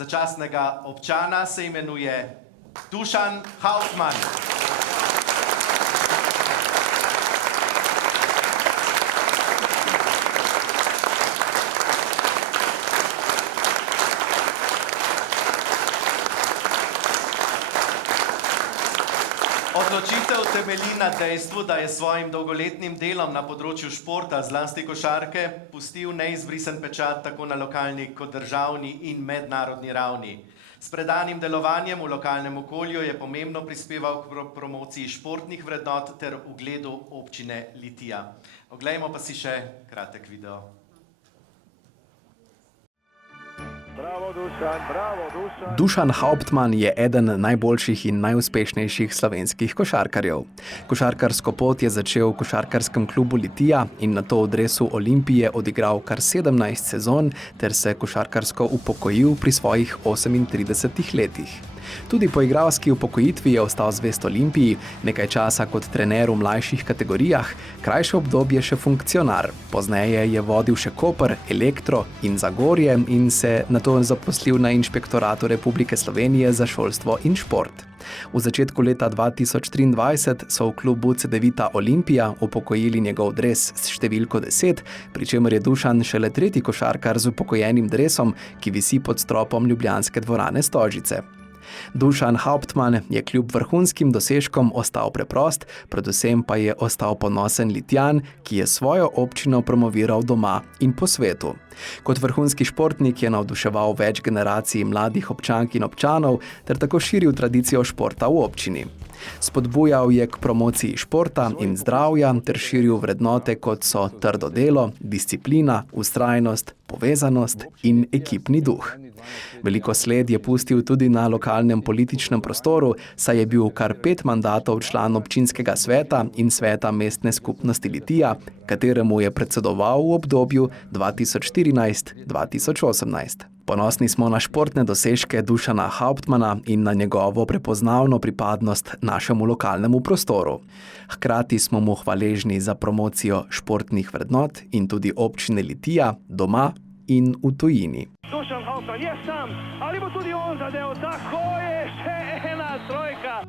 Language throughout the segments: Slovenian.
začasnega občana se imenuje Dušan Hauptmann. Odločitev temelji na dejstvu, da je svojim dolgoletnim delom na področju športa, zlasti košarke, pustil neizbrisen pečat tako na lokalni kot državni in mednarodni ravni. S predanim delovanjem v lokalnem okolju je pomembno prispeval k promociji športnih vrednot ter ugledu občine Litija. Oglejmo pa si še kratek video. Bravo, Dušan, bravo, Dušan. Dušan Hauptmann je eden najboljših in najuspešnejših slovenskih košarkarjev. Košarkarsko pot je začel v košarkarskem klubu Litija in nato v dresu Olimpije odigral kar 17 sezon ter se košarkarsko upokojil pri svojih 38 letih. Tudi po igralski upokojitvi je ostal zvest Olimpiji, nekaj časa kot trener v mlajših kategorijah, krajše obdobje še funkcionar. Pozneje je vodil še Koper, Elektro in Zagorje in se nato zaposlil na Inšpektoratu Republike Slovenije za šolstvo in šport. V začetku leta 2023 so v klubu Cedevita Olimpija upokojili njegov dres s številko 10, pri čemer je Dušan šele tretji košarkar z upokojenim dresom, ki visi pod stropom ljubljanske dvorane Stožice. Dušan Hauptmann je kljub vrhunskim dosežkom ostal preprost, predvsem pa je ostal ponosen Litjan, ki je svojo občino promoviral doma in po svetu. Kot vrhunski športnik je navduševal več generacij mladih občank in občanov ter tako širil tradicijo športa v občini. Spodbujal je k promociji športa in zdravja ter širil vrednote, kot so trdo delo, disciplina, vztrajnost, povezanost in ekipni duh. Veliko sled je pustil tudi na lokalnem političnem prostoru, saj je bil kar 5 mandatov član občinskega sveta in sveta mestne skupnosti Litija, kateremu je predsedoval v obdobju 2014-2018. Ponosni smo na športne dosežke Dušana Hauptmanna in na njegovo prepoznavno pripadnost našemu lokalnemu prostoru. Hkrati smo mu hvaležni za promocijo športnih vrednot in tudi občine Litija doma in v tujini. Dušan Hauptmann je sam, ali bo tudi on zadev, tako je, še ena trojka.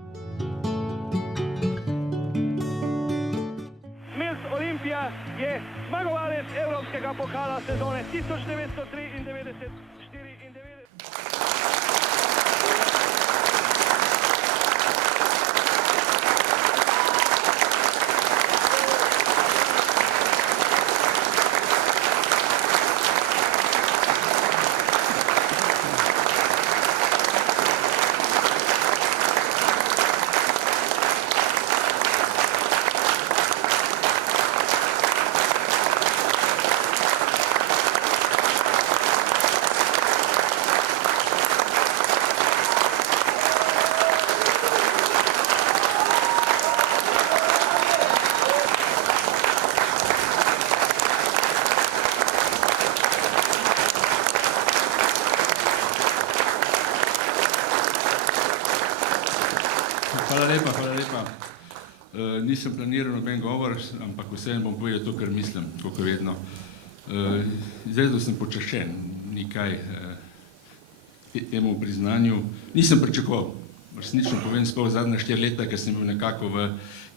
Smelt Olimpija je zmagovalec evropskega pokala sezone 1993-94. Hvala lepa. Nisem planiral noben govor, ampak vseeno bom povedal to, kar mislim, kot vedno. Izredno sem počaščen, nikaj temu priznanju. Nisem pričakoval, resnično povem, sploh zadnja 4 leta, ker sem bil nekako v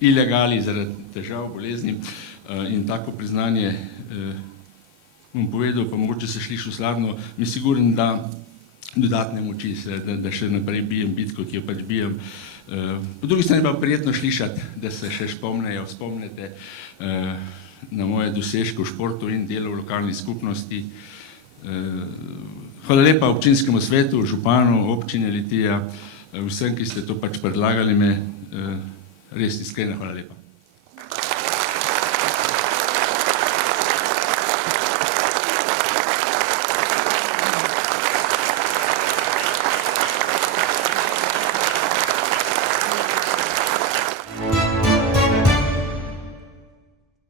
ilegali zaradi težav, bolezni in tako priznanje bom povedal, pa mogoče se sliši slavno, mi sigurno da dodatne moči, da še naprej bijem bitko, ki jo pač bijem. Po drugi strani pa prijetno slišati, da se še spomnite na moje dosežke v športu in delo v lokalni skupnosti. Hvala lepa občinskemu svetu, županu, občine Litija, vsem, ki ste to pač predlagali me, res iskreno hvala lepa.